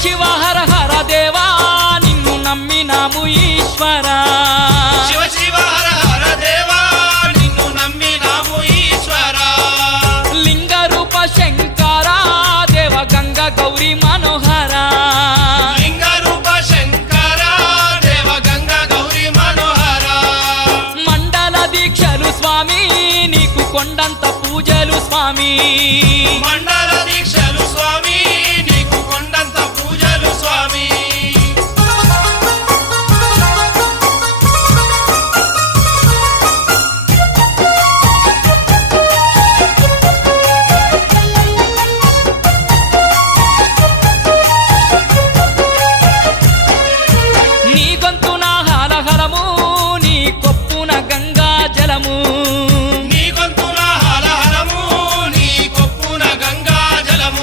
శివ హర హర దేవా నిన్ను నమ్మినాము ఈశ్వరా శివ శివ హర హర దేవా నిన్ను నమ్మినాము ఈశ్వరా లింగ రూప శంకర దేవ గంగ గౌరీ మనోహర లింగ రూప శంకర దేవ గంగ గౌరీ మనోహర మండల దీక్షలు స్వామి నీకు కొండంత పూజలు స్వామి